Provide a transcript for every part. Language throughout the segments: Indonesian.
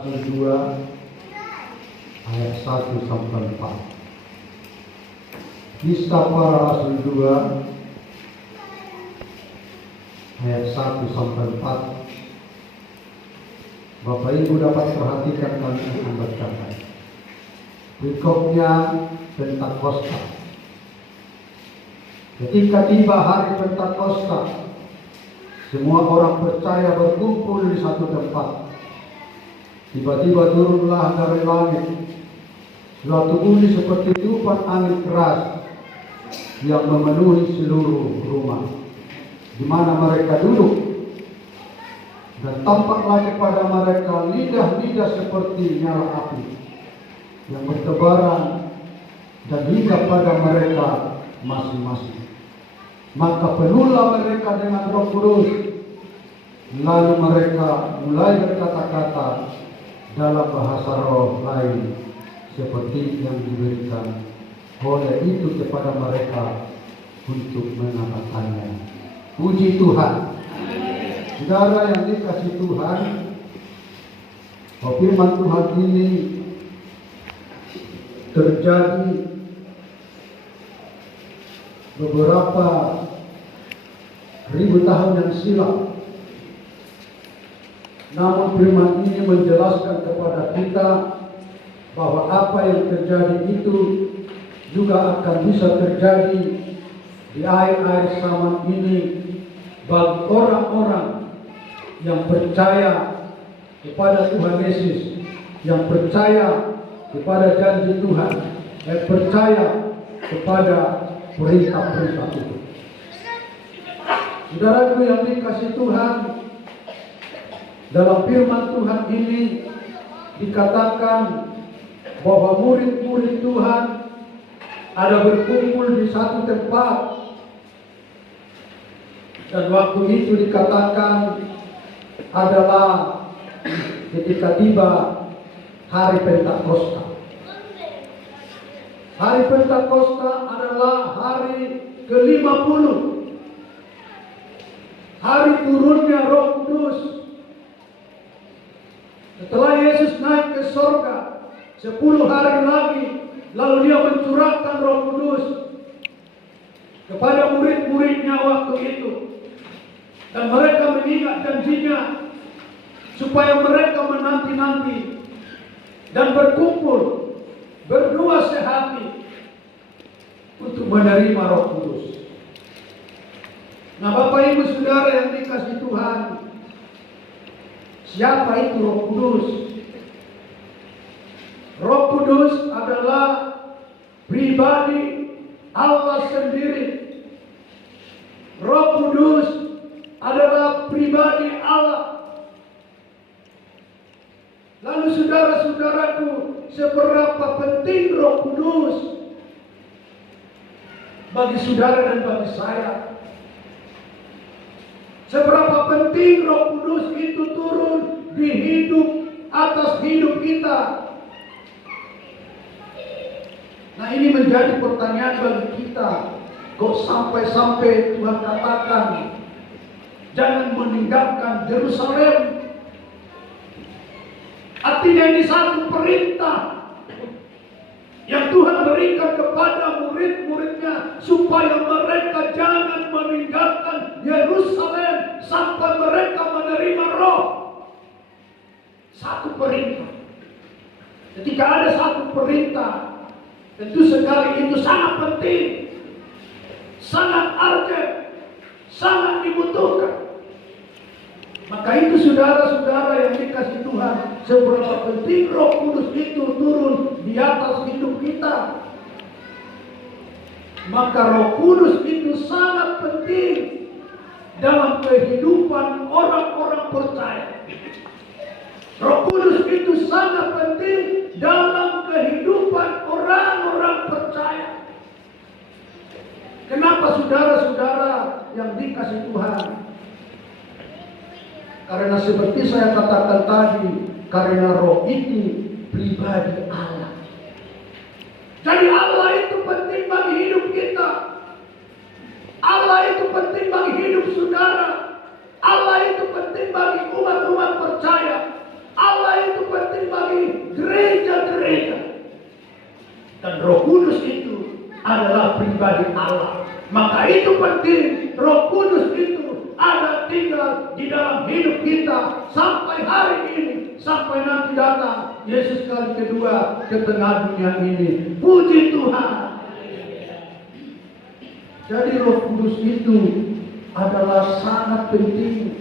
2 ayat 1 sampai 4. Kisah Para Rasul 2 ayat 1 sampai 4. Bapak Ibu dapat perhatikan kami akan bacakan. Berikutnya Pentakosta. Ketika tiba hari Pentakosta, semua orang percaya berkumpul di satu tempat. Tiba-tiba turunlah dari langit suatu bunyi seperti tiupan angin keras yang memenuhi seluruh rumah di mana mereka duduk, dan tampaklah kepada mereka lidah-lidah seperti nyala api yang bertebaran dan hingga pada mereka masing-masing. Maka penuhlah mereka dengan Roh Kudus, lalu mereka mulai berkata-kata dalam bahasa roh lain seperti yang diberikan oleh itu kepada mereka untuk mengatakannya. Puji Tuhan. Saudara yang dikasihi Tuhan, firman Tuhan ini terjadi beberapa ribu tahun yang silam. Namun firman ini menjelaskan kepada kita bahwa apa yang terjadi itu juga akan bisa terjadi di akhir-akhir zaman ini bagi orang-orang yang percaya kepada Tuhan Yesus, yang percaya kepada janji Tuhan, yang percaya kepada perintah-perintah itu. Saudaraku yang dikasihi Tuhan, dalam firman Tuhan ini dikatakan bahwa murid-murid Tuhan ada berkumpul di satu tempat, dan waktu itu dikatakan adalah ketika tiba hari Pentakosta. Hari Pentakosta adalah hari ke-50, hari turunnya Roh Kudus. Setelah Yesus naik ke sorga 10 hari lagi, lalu dia mencurahkan Roh Kudus kepada murid-muridnya waktu itu, dan mereka mengingat janjinya supaya mereka menanti-nanti dan berkumpul berdua sehati untuk menerima Roh Kudus. Nah, Bapak Ibu Saudara yang dikasihi Tuhan, siapa itu Roh Kudus? Roh Kudus adalah pribadi Allah sendiri. Roh Kudus adalah pribadi Allah. Lalu saudara-saudaraku, seberapa penting Roh Kudus bagi saudara dan bagi saya? Seberapa penting Roh Kudus itu turun di atas hidup kita? Nah, ini menjadi pertanyaan bagi kita. Kok sampai-sampai Tuhan katakan jangan meninggalkan Yerusalem? Artinya ini satu perintah yang Tuhan berikan kepada murid-muridnya supaya mereka jangan meninggalkan Yerusalem sampai mereka menerima Roh. Satu perintah. Ketika ada satu perintah, tentu sekali itu sangat penting, sangat urgent, sangat dibutuhkan. Maka itu saudara-saudara yang dikasihi Tuhan, seberapa penting Roh Kudus itu turun di atas hidup kita. Maka Roh Kudus itu sangat penting dalam kehidupan orang-orang percaya. Roh Kudus itu sangat penting dalam kehidupan orang-orang percaya. Kenapa saudara-saudara yang dikasihi Tuhan? Karena seperti saya katakan tadi, karena Roh itu pribadi Allah. Jadi Allah itu penting bagi hidup kita. Allah itu penting bagi hidup saudara. Allah itu penting bagi umat-umat percaya. Allah itu penting Roh Kudus itu adalah pribadi Allah. Maka itu penting, Roh Kudus itu ada tinggal di dalam hidup kita sampai hari ini, sampai nanti datang Yesus kali kedua ke tengah dunia ini. Puji Tuhan. Jadi Roh Kudus itu adalah sangat penting.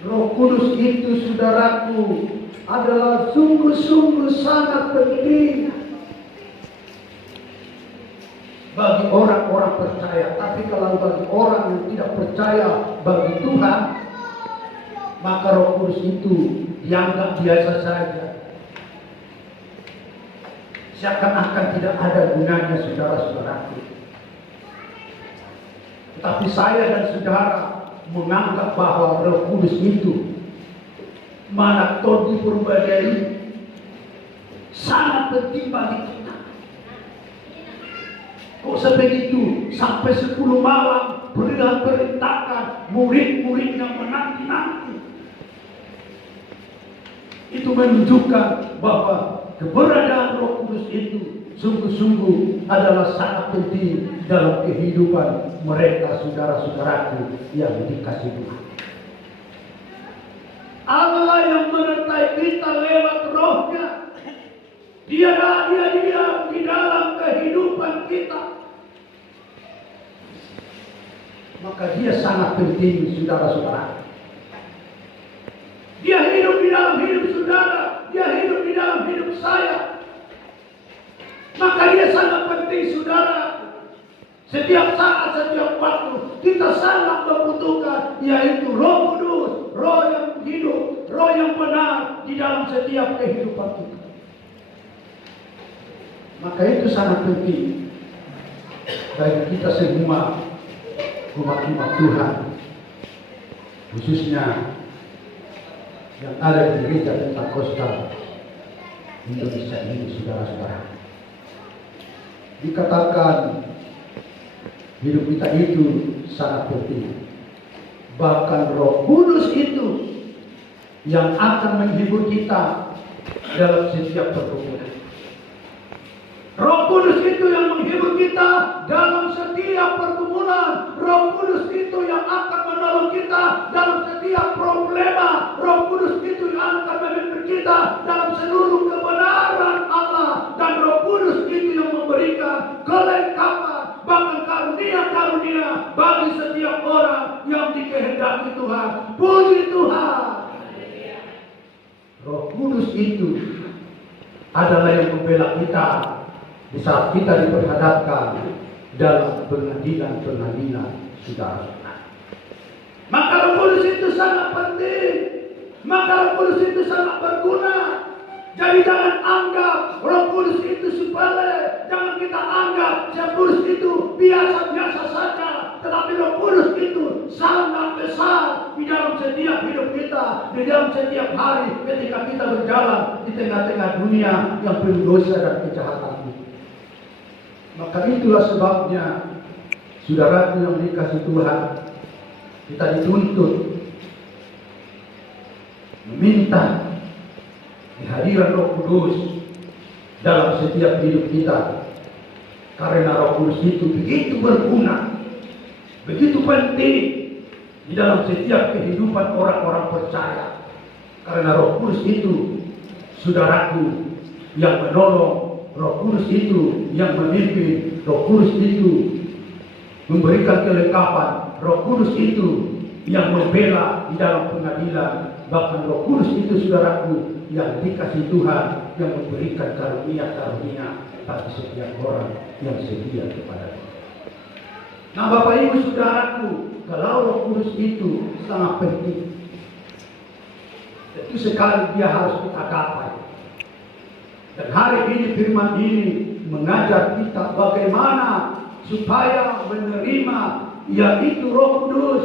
Roh Kudus itu, saudaraku, adalah sungguh-sungguh sangat penting bagi orang-orang percaya. Tapi kalau bagi orang yang tidak percaya bagi Tuhan, maka Roh Kudus itu dianggap biasa saja. Seakan-akan tidak ada gunanya, saudara-saudaraku. Tetapi saya dan saudara menganggap bahwa Roh Kudus itu mana Todi Purbadari sangat penting bagi kita. Kok sebegitu sampai 10 malam perintahkan murid-muridnya menanti-nanti. Itu menunjukkan bahwa keberadaan Roh Kudus itu sungguh-sungguh adalah sangat penting dalam kehidupan mereka, saudara-saudaraku yang dikasihi Tuhan. Allah yang menyertai kita lewat Roh-Nya. Dia di dalam kehidupan kita. Maka dia sangat penting, saudara-saudara. Dia hidup di dalam hidup saudara. Dia hidup di dalam hidup saya. Maka dia sangat penting, saudara. Setiap saat, setiap waktu kita sangat membutuhkan, yaitu Roh Kudus, Roh yang hidup, Roh yang benar di dalam setiap kehidupan kita. Maka itu sangat penting bagi kita semua, umat-umat Tuhan, khususnya yang ada di gereja Pentakosta Indonesia ini, saudara-saudara. Dikatakan hidup kita itu sangat penting. Bahkan Roh Kudus itu yang akan menghibur kita dalam setiap pergumulan. Roh Kudus itu yang menghibur kita dalam setiap pergumulan. Roh Kudus itu yang akan menolong kita dalam setiap problema. Roh Kudus itu yang akan memimpin kita dalam seluruh kebenaran Allah. Dan Roh Kudus itu yang memberikan kelengkapan, bahkan karunia-karunia bagi setiap orang yang dikehendaki Tuhan. Puji Tuhan. Roh Kudus itu adalah yang membela kita di saat kita diperhadapkan dalam pengadilan-pengadilan, saudara-saudara. Maka Roh Kudus itu sangat penting. Maka Roh Kudus itu sangat berguna. Jadi jangan anggap Roh Kudus itu sepele. Jangan kita anggap Roh Kudus itu biasa-biasa saja. Tetapi Roh Kudus itu sangat besar di dalam setiap hidup kita, di dalam setiap hari ketika kita berjalan di tengah-tengah dunia yang penuh dosa dan kejahatan ini. Maka itulah sebabnya, saudaraku yang dikasihi Tuhan, kita dituntut meminta kehadiran Roh Kudus dalam setiap hidup kita. Karena Roh Kudus itu begitu berguna, begitu penting di dalam setiap kehidupan orang-orang percaya. Karena Roh Kudus itu, saudaraku, yang menolong. Roh Kudus itu yang memimpin. Roh Kudus itu memberikan kelengkapan. Roh Kudus itu yang membela di dalam pengadilan. Bahkan Roh Kudus itu, saudaraku, yang dikasih Tuhan, yang memberikan karunia-karunia bagi setiap orang yang setia kepada Tuhan. Nah, Bapak Ibu saudaraku, kalau Roh Kudus itu sangat penting, itu sekali dia harus kita gapai. Dan hari ini firman ini mengajar kita bagaimana supaya menerima yaitu Roh Kudus.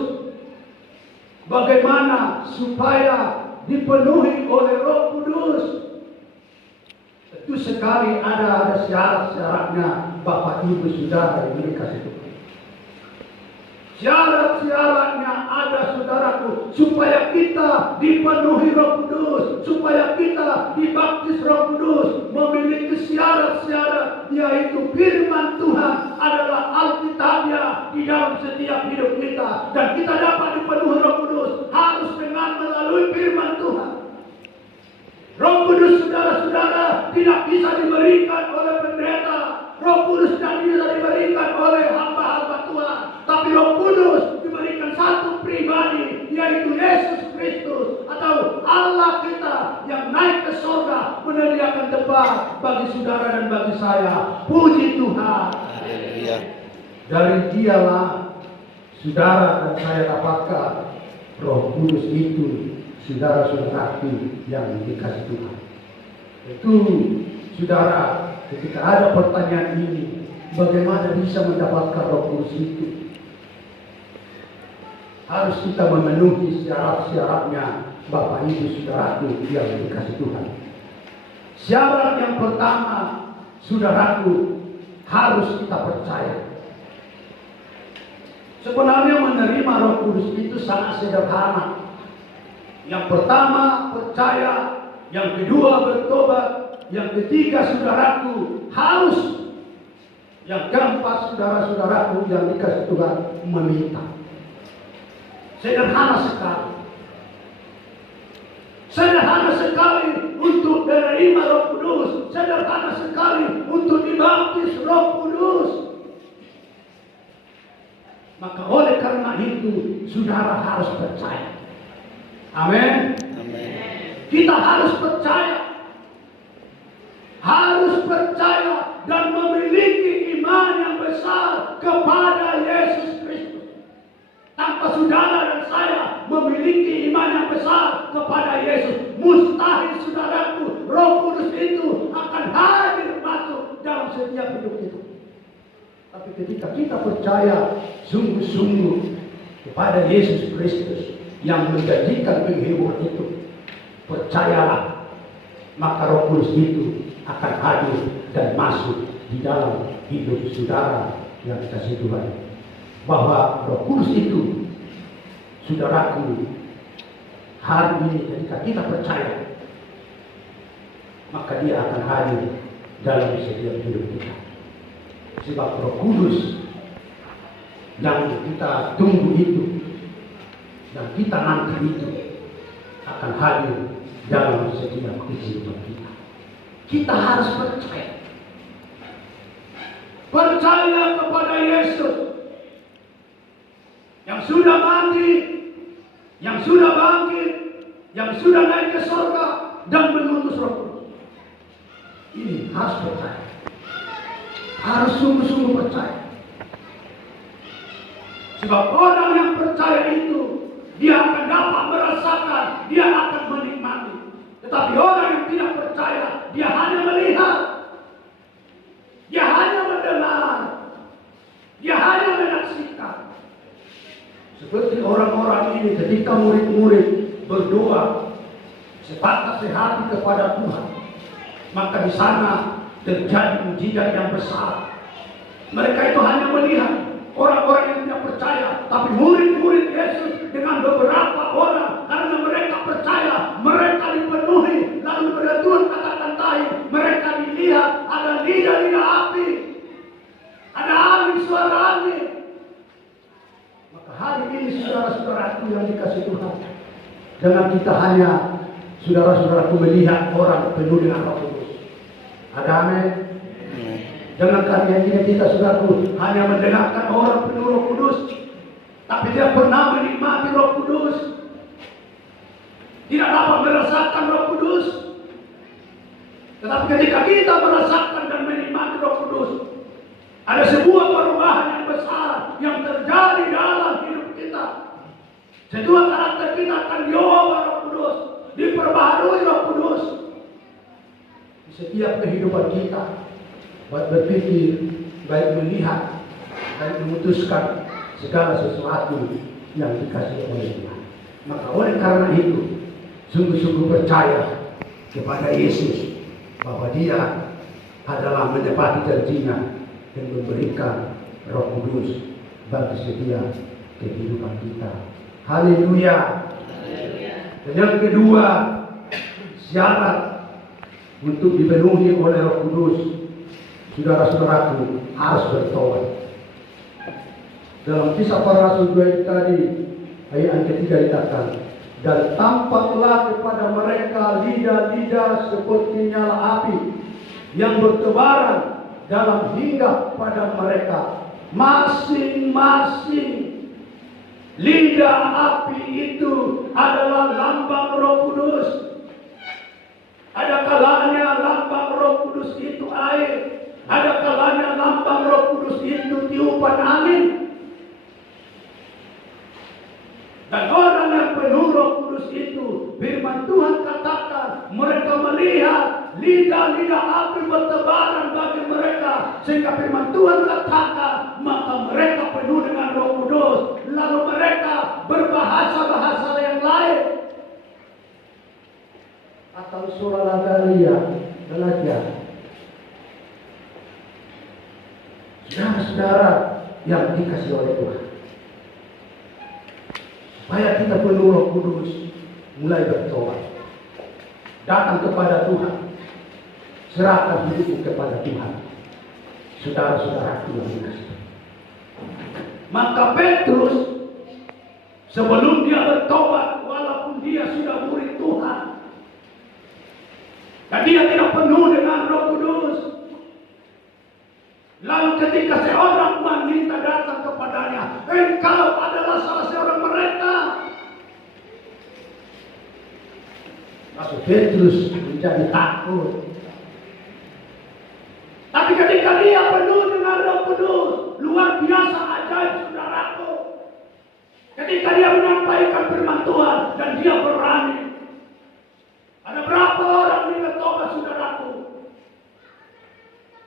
Bagaimana supaya dipenuhi oleh Roh Kudus. Tentu sekali ada syarat-syaratnya, Bapak Ibu Saudara yang dikasihi Tuhan. Syarat-syaratnya ada, saudaraku, supaya kita dipenuhi Roh Kudus, supaya kita dibaptis Roh Kudus, memiliki syarat-syarat, yaitu firman Tuhan adalah Alkitabiah di dalam setiap hidup kita, dan kita dapat dipenuhi Roh Kudus harus dengan melalui firman Tuhan. Roh Kudus, saudara-saudara, tidak bisa diberikan oleh pendeta. Roh Kudus tidak bisa diberikan oleh hamba-hamba Tuhan, tapi Roh Kudus diberikan satu pribadi, yaitu Yesus Kristus atau Allah kita yang naik ke surga menyediakan tempat bagi saudara dan bagi saya. Puji Tuhan. Haleluya. Dari Dialah saudara dan saya dapatkan Roh Kudus itu, saudara-saudaraku yang dikasihi Tuhan. Itu saudara, ketika ada pertanyaan ini, bagaimana bisa mendapatkan Roh Kudus itu? Harus kita memenuhi syarat-syaratnya, Bapak Ibu saudaraku yang dikasihi Tuhan. Syarat yang pertama, saudaraku, harus kita percaya. Sebenarnya menerima Roh Kudus itu sangat sederhana. Yang pertama percaya, yang kedua bertobat, yang ketiga saudaraku harus, yang keempat saudara-saudaraku yang dikasihi Tuhan meminta. Sederhana sekali. Sederhana sekali untuk menerima Roh Kudus. Sederhana sekali untuk dibaptis Roh Kudus. Maka oleh karena itu saudara harus percaya. Amin. Kita harus percaya. Harus percaya dan memiliki iman yang besar kepada Yesus Kristus. Tanpa saudara dan saya memiliki iman yang besar kepada Yesus, mustahil saudaraku, Roh Kudus itu akan hadir masuk dalam setiap hidup kita. Tapi ketika kita percaya sungguh-sungguh kepada Yesus Kristus yang menjanjikan penghibur itu, percayalah, maka Roh Kudus itu akan hadir dan masuk di dalam hidup saudara yang dikasihi Tuhan. Bahwa Roh Kudus itu, saudaraku, hari ini ketika kita percaya, maka dia akan hadir dalam setiap hidup kita. Sebab Roh Kudus yang kita tunggu itu dan kita nanti itu akan hadir dalam setiap kehidupan kita. Kita harus percaya. Percaya kepada Yesus yang sudah mati, yang sudah bangkit, yang sudah naik ke surga dan mengutus Roh Kudus. Ini harus percaya. Harus sungguh-sungguh percaya. Sebab orang yang percaya itu, dia akan dapat merasakan, dia akan menikmati. Tetapi orang yang tidak percaya, dia hanya melihat, dia hanya mendengar, dia hanya menyaksikan. Seperti orang-orang ini ketika murid-murid berdoa sepakat sehati kepada Tuhan, maka di sana terjadi mujizat yang besar. Mereka itu hanya melihat orang-orang yang tidak percaya, tapi murid-murid Yesus dengan beberapa orang, karena mereka percaya, mereka dipenuhi, lalu Tuhan katakan tadi, mereka dilihat ada lidah-lidah api, ada angin, suara angin. Maka hari ini saudara-saudaraku yang dikasihi Tuhan, jangan kita hanya saudara-saudaraku melihat orang penuh dengan Roh Kudus. Ada amin? Jangan kalian kita saudaraku hanya mendengarkan orang penuh Roh Kudus, tapi tidak pernah menikmati Roh Kudus, tidak dapat merasakan Roh Kudus. Tetapi ketika kita merasakan dan menikmati Roh Kudus, ada sebuah perubahan yang besar yang terjadi dalam hidup kita. Sebuah karakter kita akan diubah Roh Kudus, diperbaharui Roh Kudus di setiap kehidupan kita. Baik berpikir, baik melihat, baik memutuskan segala sesuatu yang dikasih oleh Tuhan. Maka oleh karena itu, sungguh-sungguh percaya kepada Yesus bahwa Dia adalah menepati janjinya dan memberikan Roh Kudus bagi setiap kehidupan kita. Haleluya. Dan yang kedua, syarat untuk dipenuhi oleh Roh Kudus, saudara-saudaraku, harus bertobat. Dalam Kisah Para Rasul 2 tadi, ayat yang ketiga dikatakan, dan tampaklah kepada mereka lidah-lidah seperti nyala api yang bertebaran dalam hinggap pada mereka. Masing-masing lidah api itu adalah lambang Roh Kudus. Ada kalanya lambang Roh Kudus itu air, ada kalanya lambang Roh Kudus itu tiupan angin. Dan orang yang penuh Roh Kudus itu, firman Tuhan katakan, mereka melihat lidah-lidah api bertebaran bagi mereka. Sehingga firman Tuhan katakan, maka mereka penuh dengan Roh Kudus. Lalu mereka berbahasa-bahasa yang lain. Atau surah Lagaria, belajar. Saudara-saudara yang dikasih oleh Tuhan, supaya kita penuh Roh Kudus, mulai bertobat, datang kepada Tuhan, serahkan hidupmu kepada Tuhan. Saudara-saudara yang dikasih. Maka Petrus, sebelum dia bertobat, walaupun dia sudah murid Tuhan, dan dia tidak penuh dengan Roh Kudus, lalu ketika seorang wanita datang kepadanya, engkau adalah salah seorang mereka. Lalu Petrus menjadi takut. Tapi ketika dia penuh dengan Roh Kudus, luar biasa ajaib, saudaraku. Ketika dia menyampaikan firman Tuhan dan dia berani. Ada berapa orang yang bertobat, saudaraku?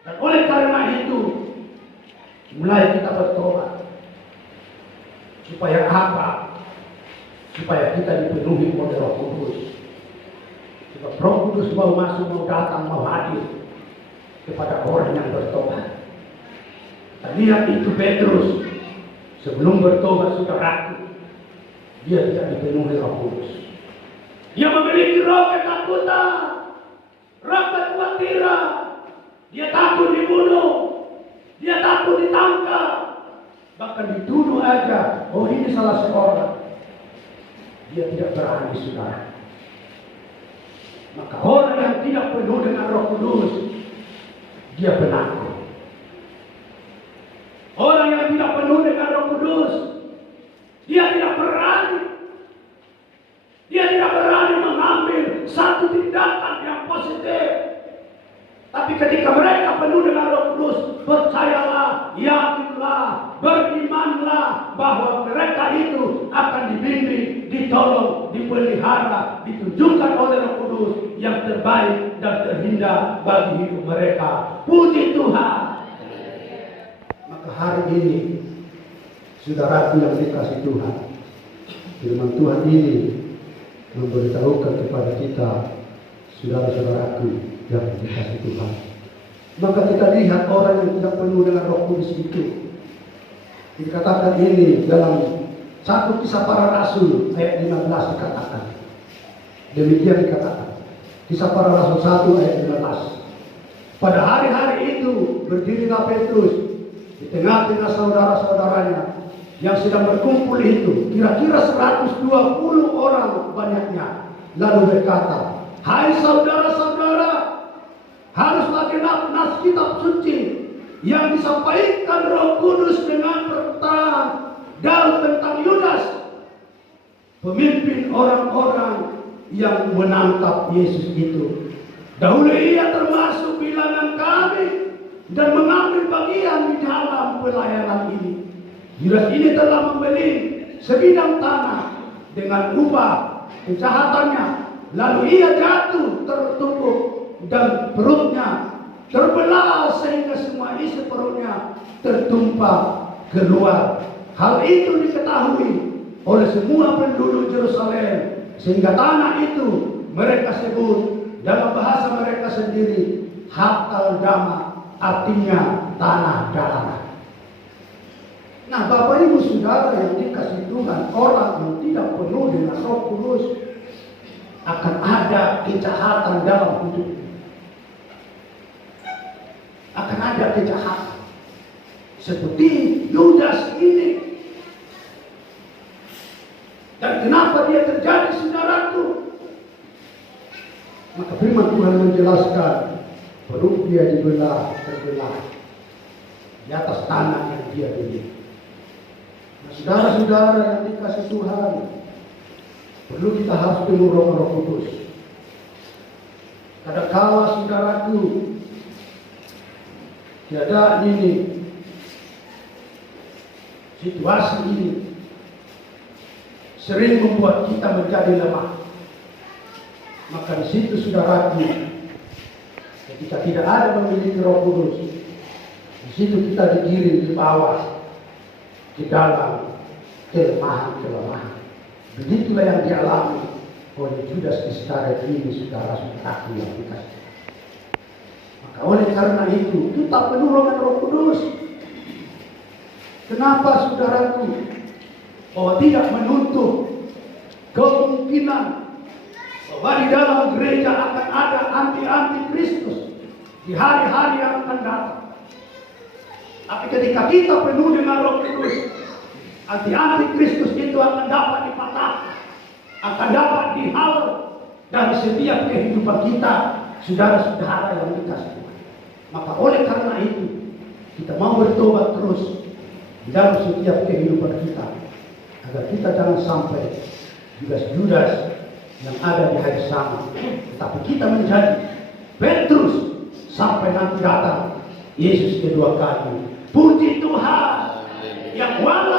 Dan oleh karena itu, mulai kita bertobat. Supaya apa? Supaya kita dipenuhi oleh Roh Kudus. Sebab Roh Kudus mau masuk, mau datang, mau hadir kepada orang yang bertobat. Dan lihat itu Petrus, sebelum bertobat, saudaraku, dia tidak dipenuhi Roh Kudus. Dia memiliki roh ketakutan, roh kekhawatiran. Dia takut dibunuh, dia takut ditangkap, bahkan dituduh aja. Oh, ini salah seorang. Dia tidak berani, saudara. Maka orang yang tidak penuh dengan Roh Kudus, dia penakut. Orang yang tidak penuh dengan Roh Kudus, dia tidak berani. Dia tidak berani mengambil satu tindakan yang positif. Tapi ketika mereka penuh dengan Roh Kudus, percayalah, yakinlah, berimanlah bahwa mereka itu akan dibimbing, ditolong, dipelihara, ditunjukkan oleh Roh Kudus yang terbaik dan terindah bagi hidup mereka. Puji Tuhan. Maka hari ini, saudaraku yang dikasih Tuhan, firman Tuhan ini memberitahukan kepada kita, saudara-saudaraku yang dikasih Tuhan. Maka kita lihat orang yang tidak penuh dengan Roh Kudus itu. Dikatakan ini dalam 1 Kisah Para Rasul ayat 15 dikatakan. Demikian dikatakan. Kisah Para Rasul 1 ayat 15. Pada hari-hari itu berdirilah Petrus di tengah-tengah saudara-saudaranya yang sedang berkumpul itu, kira-kira 120 orang banyaknya. Lalu berkata, hai saudara-saudara, haruslah genap nas kitab suci yang disampaikan Roh Kudus dengan perkataan Daud tentang Yudas, pemimpin orang-orang yang menangkap Yesus itu. Dahulu ia termasuk bilangan kami dan mengambil bagian di dalam pelayanan ini. Yudas ini telah membeli sebidang tanah dengan upah kejahatannya. Lalu ia jatuh tertumpuk dan perutnya terbelah sehingga semua isi perutnya tertumpah keluar. Hal itu diketahui oleh semua penduduk Yerusalem, sehingga tanah itu mereka sebut dalam bahasa mereka sendiri Hakal Dama, artinya tanah darah. Nah, Bapak Ibu Saudara yang dikasih Tuhan, orang yang tidak penuh dengan Roh Kudus, akan ada kejahatan dalam hidup. Akan ada kejahatan. Seperti Yudas ini. Dan kenapa dia terjadi, saudaraku? Maka firman Tuhan menjelaskan, perut dia terbelah di atas tanah yang dia beli. Nah, saudara-saudara yang dikasih Tuhan, perlu kita harus penuh Roh Kudus. Kadangkala saudaraku, tiada ini, situasi ini sering membuat kita menjadi lemah. Maka di situ saudaraku, ketika tidak ada memiliki Roh Kudus, di situ kita digiring di bawah ke dalam kelemahan. Begitulah yang dialami oleh Judas Iskariot ini, saudara-saudaraku yang dikasih. Maka oleh karena itu, kita penuh dengan Roh Kudus. Kenapa saudaraku? Bahwa tidak menutup kemungkinan bahwa di dalam gereja akan ada anti Kristus di hari-hari yang akan datang. Tapi ketika kita penuh dengan Roh Kudus, anti Kristus itu akan dapat dipatahkan, akan dapat dihalau dari setiap kehidupan kita, saudara-saudara yang dikasih Tuhan. Maka oleh karena itu, kita mau bertobat terus di dalam setiap kehidupan kita, agar kita jangan sampai Judas yang ada di hari sama, tetapi kita menjadi Petrus sampai nanti datang Yesus kedua kali. Puji Tuhan yang walau